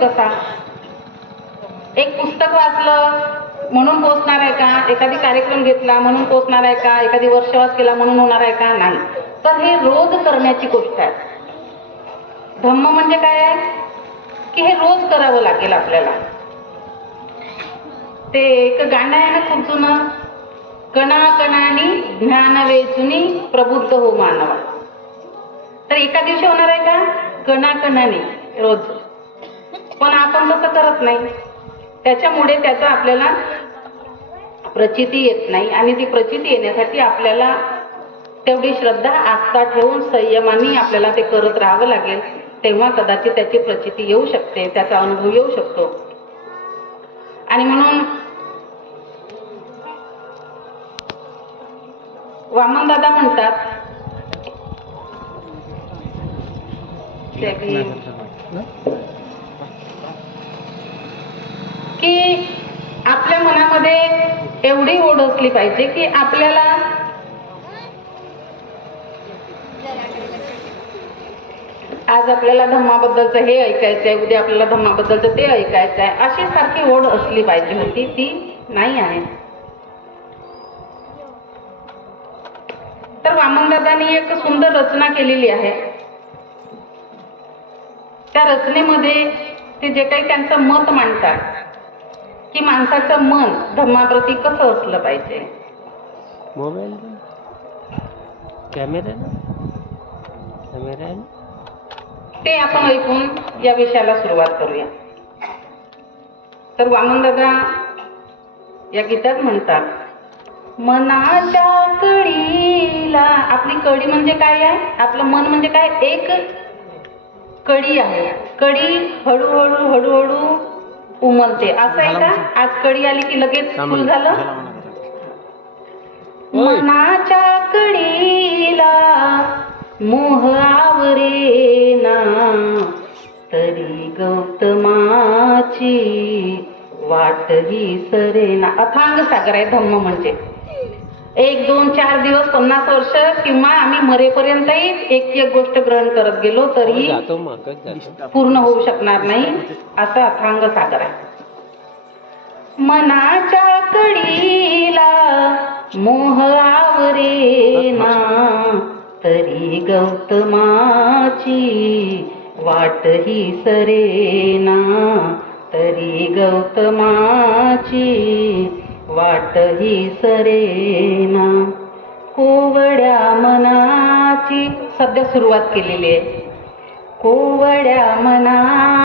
कसा एक पुस्तक वाचलं म्हणून पोचणार आहे का? एखादी कार्यक्रम घेतला म्हणून पोचणार आहे का? एखादी वर्षवास केला म्हणून होणार आहे का? नाही. तर हे रोज करण्याची गोष्ट आहे. धम्म म्हणजे काय आहे? की हे रोज करावं लागेल आपल्याला. ते एक गाणं आहे ना खूप जुनं कणाकणानी ज्ञान वेचुनी प्रबुद्ध हो मानवा. तर एका दिवशी होणार आहे का? कणाकणानी रोज. पण आपण तसं करत नाही. त्याच्यामुळे त्याचा आपल्याला प्रचिती येत नाही. आणि ती प्रचिती येण्यासाठी आपल्याला तेवढी श्रद्धा आस्था ठेवून संयमाने आपल्याला ते करत राहावं लागेल. तेव्हा कदाचित त्याची प्रचिती येऊ शकते त्याचा अनुभव येऊ शकतो. आणि म्हणून वामनदादा म्हणतात ते की की मनामध्ये एवढी ओढ असली पाहिजे की आपल्याला आज आपल्याला धम्माबद्दलचं हे ऐकायचं आहे उद्या आपल्याला धम्माबद्दलचं ते ऐकायचं आहे अशी सारखी ओढ असली पाहिजे होती ती नाही आहे. तर वामनदादांनी एक सुंदर रचना केलेली आहे. त्या रचनेमध्ये ते जे काही त्यांचं मत मांडतात की माणसाचं मन धर्माप्रती कसं असलं पाहिजे? मोबाईल? कॅमेरा? कॅमेरा? ते आपण ऐकून या विषयाला सुरुवात करूया. तर वामनदादा या गीतात म्हणतात मनाच्या कडीला आपली कडी म्हणजे काय आहे? आपलं मन म्हणजे काय? एक कडी आहे. कडी हळूहळू हळूहळू उमलते. असं आहे का? आज कडी आली की लगेच फुल झालं? मनाच्या कडीला मोह आवरेना तरी गौतमाची वाट ही सरेना अथांग सागर आहे धम्म म्हणजे. एक दोन चार दिवस पन्नास वर्ष किंवा आम्ही मरेपर्यंतही एक एक गोष्ट ग्रहण करत गेलो तरी जातो पूर्ण होऊ शकणार नाही असा अथांग सागर आहे. मनाच्या कडीला मोह आवरेना तरी गौतमाची वाट ही सरेना तरी गौतमाची वाट ही सरेना. कोवड्या मनाची सध्या सुरुवात केलेली आहे. कोवड्या मना